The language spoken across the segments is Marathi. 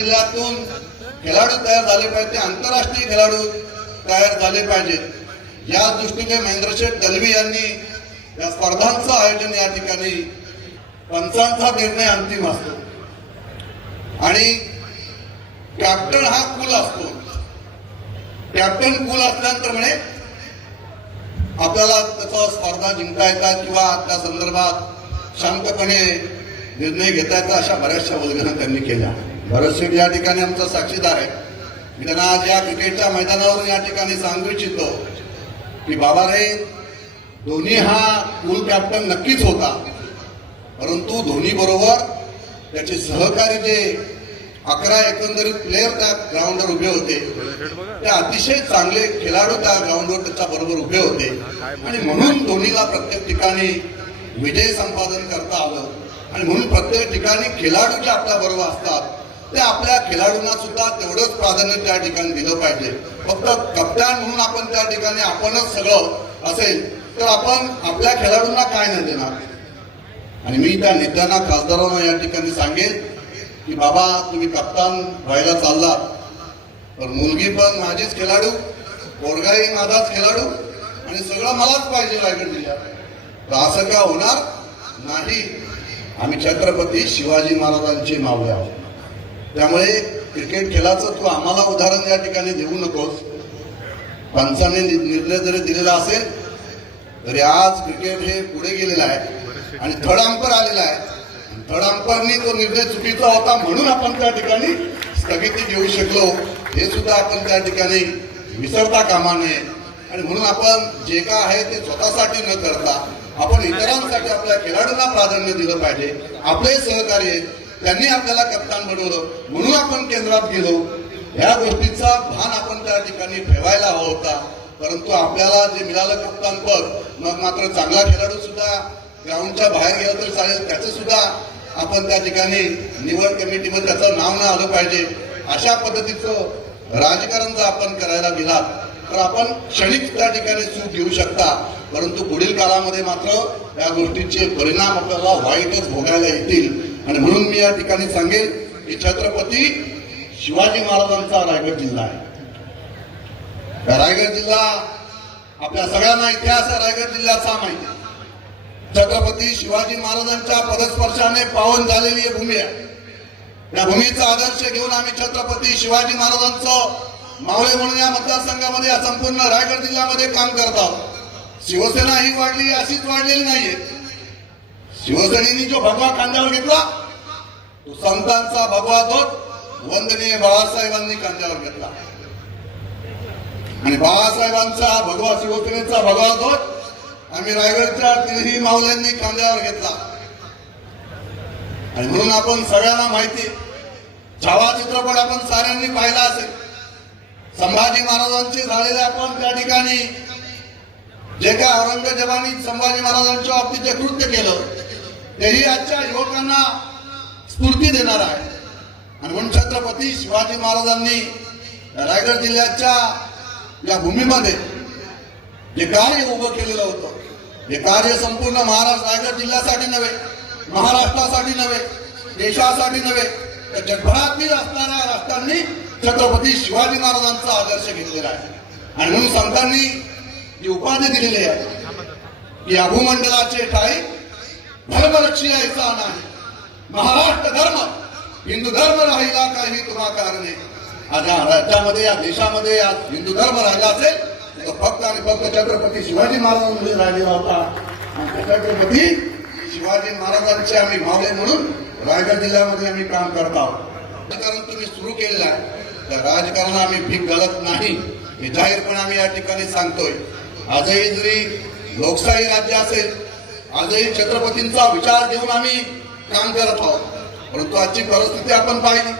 जिल्ह्यातून खेळाडू तयार झाले पाहिजे आंतरराष्ट्रीय खेळाडू तयार झाले पाहिजेत या दृष्टीने महेंद्रशेठ दलवी यांनी या स्पर्धांचं आयोजन या ठिकाणी पंचांचा निर्णय अंतिम असतो. आणि कॅप्टन हा कुल असतो. कॅप्टन कुल असल्यानंतर म्हणे आपल्याला त्याचा स्पर्धा जिंकता येतात किंवा त्या संदर्भात शांतपणे निर्णय घेता येतात अशा बऱ्याचशा वल्गना त्यांनी केल्या. बरेचसे या ठिकाणी आमचा साक्षीदार आहे. मी त्यांना आज या क्रिकेटच्या मैदानावरून या ठिकाणी सांगू इच्छितो की बाबा रे धोनी हा कुल कॅप्टन नक्कीच होता. परंतु धोनी बरोबर त्याचे सहकारी जे अकरा एकंदरीत प्लेयर त्या ग्राउंडवर उभे होते. ते अतिशय चांगले खेळाडू त्या ग्राउंडवर त्याच्या बरोबर उभे होते. आणि म्हणून धोनीला प्रत्येक ठिकाणी विजय संपादन करता आलं. आणि म्हणून प्रत्येक ठिकाणी खेळाडू जे आपल्या बरोबर असतात ते आपल्या खेळाडूंना सुद्धा तेवढंच प्राधान्य त्या ठिकाणी दिलं पाहिजे. फक्त कप्तान म्हणून आपण त्या ठिकाणी आपणच सगळं असेल तर आपण आपल्या खेळाडूंना काय नाही देणार. आणि मी त्या नेत्यांना खासदारांना या ठिकाणी सांगेन की बाबा तुम्ही कप्तान व्हायला चालला तर मुलगी पण माझीच खेळाडू पोरगाही माझाच खेळाडू आणि सगळं मलाच पाहिजे रायगड जिल्ह्यात तर असं का होणार नाही? आम्ही छत्रपती शिवाजी महाराजांचे मावळे आहोत. त्यामुळे क्रिकेट खेळाचं तू आम्हाला उदाहरण या ठिकाणी देऊ नकोस. पंचाने नि- निर्णय जरी दिलेला असेल तरी आज क्रिकेट हे पुढे गेलेलं आहे आणि थर्ड अंपर आलेला आहे. थर्ड अंपरनी तो निर्णय चुकीचा होता म्हणून आपण त्या ठिकाणी स्थगिती देऊ शकलो. हे सुद्धा आपण त्या ठिकाणी विसरता कामा नये. आणि म्हणून आपण जे काय आहे ते स्वतःसाठी न करता आपण इतरांसाठी आपल्या खेळाडूंना प्राधान्य दिलं पाहिजे. आपले सहकार्य आहेत त्यांनी आपल्याला कप्तान बनवलं. म्हणून आपण केंद्रात गेलो. या गोष्टीचा भान आपण त्या ठिकाणी ठेवायला हवा होता. परंतु आपल्याला जे मिळालं कप्तान पद मग मात्र चांगला खेळाडू सुद्धा ग्राउंडच्या बाहेर गेला तरी चालेल त्याचं सुद्धा आपण त्या ठिकाणी निवड कमिटीमध्ये त्याचं नाव नाही आलं पाहिजे. अशा पद्धतीचं राजकारण जर आपण करायला गेलात तर आपण क्षणिक त्या ठिकाणी चूक घेऊ शकता. परंतु पुढील काळामध्ये मात्र या गोष्टीचे परिणाम आपल्याला वाईटच भोगायला येतील. आणि म्हणून मी या ठिकाणी सांगेन की छत्रपती शिवाजी महाराजांचा रायगड जिल्हा आहे. रायगड जिल्हा आपल्या सगळ्यांना इतिहास रायगड जिल्ह्याचा माहिती छत्रपती शिवाजी महाराजांच्या पदस्पर्शाने पावन झालेली ही भूमी आहे. या भूमीचा आदर्श घेऊन आम्ही छत्रपती शिवाजी महाराजांचं मावळे म्हणून या मतदारसंघामध्ये या संपूर्ण रायगड जिल्ह्यामध्ये काम करत आहोत. शिवसेना ही वाढली अशीच वाढलेली नाहीये. शिवसेनेने जो भगवा खांद्यावर घेतला तो संतांचा भगवा ध्वज वंदनीय बाळासाहेबांनी खांद्यावर घेतला. आणि बाळासाहेबांचा भगवा शिवसेनेचा भगवा ध्वज आम्ही रायगडच्या तिन्ही माऊल्यांनी खांद्यावर घेतला. आणि म्हणून आपण सगळ्यांना माहिती छावा चित्रपट आपण साऱ्यांनी पाहिला असेल. संभाजी महाराजांचे झालेले आपण त्या ठिकाणी जे काय औरंगजेबाने संभाजी महाराजांच्या बाबतीत जे कृत्य केलं तेही आजच्या युवकांना स्फूर्ती देणार आहे. आणि म्हणून छत्रपती शिवाजी महाराजांनी रायगड जिल्ह्याच्या या भूमीमध्ये जे कार्य उभं केलेलं होतं हे कार्य संपूर्ण महाराष्ट्र रायगड जिल्ह्यासाठी नव्हे महाराष्ट्रासाठी नव्हे देशासाठी नव्हे तर जगभरातील असणाऱ्या राष्ट्रांनी छत्रपती शिवाजी महाराजांचा आदर्श घेतलेला आहे. आणि म्हणून संतांनी जी उपाधी दिलेली आहे की अभूमंडलाचे ठाई धर्मरक्षी ऐसा नाही महाराष्ट्र धर्म हिंदू धर्म राहिला काही तुम्हा कारणे आज या राज्यामध्ये या देशामध्ये आज हिंदू धर्म राहिला असेल तर फक्त आणि फक्त छत्रपती शिवाजी महाराजांमध्ये राहिलेला होता. छत्रपती शिवाजी महाराजांचे आम्ही भावले म्हणून रायगड जिल्ह्यामध्ये आम्ही काम करत आहोत. राजकारण तुम्ही सुरू केलेलं आहे. तर राजकारण आम्ही भीक घालत नाही. हे जाहीरपणे आम्ही या ठिकाणी सांगतोय. आजही जरी लोकशाही राज्य असेल आजही छत्रपतींचा विचार घेऊन आम्ही काम करत आहोत. परंतु आजची परिस्थिती आपण पाहिली.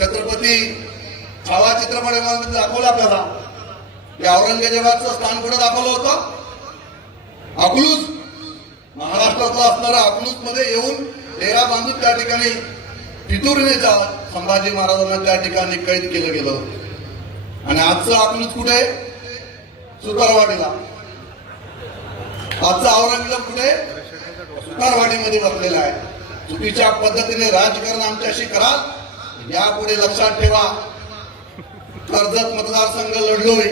छत्रपती छावा चित्रपटामध्ये दाखवलं आपल्याला. की औरंगजेबाचं स्थान कुठं दाखवलं होतं? अकलूज. महाराष्ट्रातला असणारा अकलूजमध्ये येऊन डेरा बांधून त्या ठिकाणी फितुरीने संभाजी महाराजांना त्या ठिकाणी कैद केलं गेलं. आणि आजचं अकलूज कुठे? सुतारवाडीला. आजचा औरंगजेब कुठे सुतारवाडीमध्ये बसलेला आहे. चुकीच्या पद्धतीने राजकारण आमच्याशी कराल यापुढे लक्षात ठेवा. कर्जत मतदारसंघ लढलोय.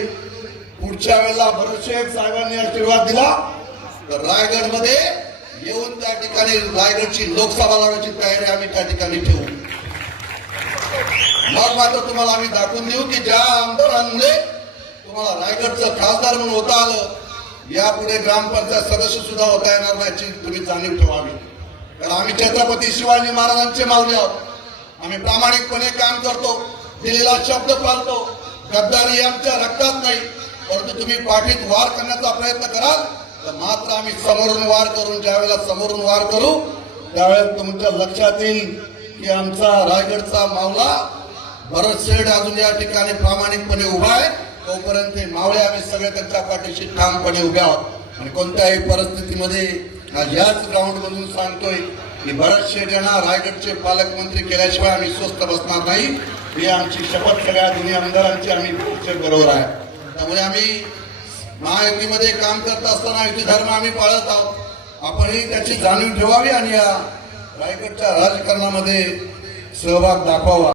पुढच्या वेळेला भरतशेठ साहेबांनी आशीर्वाद दिला. तर रायगडमध्ये येऊन त्या ठिकाणी रायगडची लोकसभा लढण्याची तयारी आम्ही त्या ठिकाणी ठेवू. मग मात्र तुम्हाला आम्ही दाखवून देऊ की ज्या आमदारांनी तुम्हाला रायगडचं खासदार म्हणून होता आलं यापुढे ग्रामपंचायत सदस्य सुद्धा होता येणार नाही तुम्ही जाणीव ठेवावी. कारण आम्ही छत्रपती शिवाजी महाराजांचे मावले आहोत. आम्ही प्रामाणिकपणे काम करतो दिलेला शब्द पाळतो. गद्दारी आमच्या रक्तात नाही परंतु तुम्ही पाठीत वार करण्याचा प्रयत्न कराल तर मात्र आम्ही समोरून वार करून ज्यावेळेला समोरून वार करू त्यावेळेस तुमच्या लक्षात येईल की आमचा रायगडचा मावला भरत शेठ अजून या ठिकाणी प्रामाणिकपणे उभा आहे. तोपर्यंत हे मावळे आम्ही सगळे त्यांच्या पाठीशी ठामपणे उभे आहोत. आणि कोणत्याही परिस्थितीमध्ये याच ग्राउंड मधून सांगतोय की भरत शेठ यांना रायगडचे पालकमंत्री केल्याशिवाय आम्ही स्वस्त बसणार नाही. ही आमची शपथ सगळ्या दोन्ही आमदारांची आम्ही बरोबर आहे. त्यामुळे आम्ही महायुतीमध्ये काम करत असताना युती धर्म आम्ही पाळत आहोत. आपणही त्याची जाणीव ठेवावी आणि या रायगडच्या राजकारणामध्ये सहभाग दाखवावा.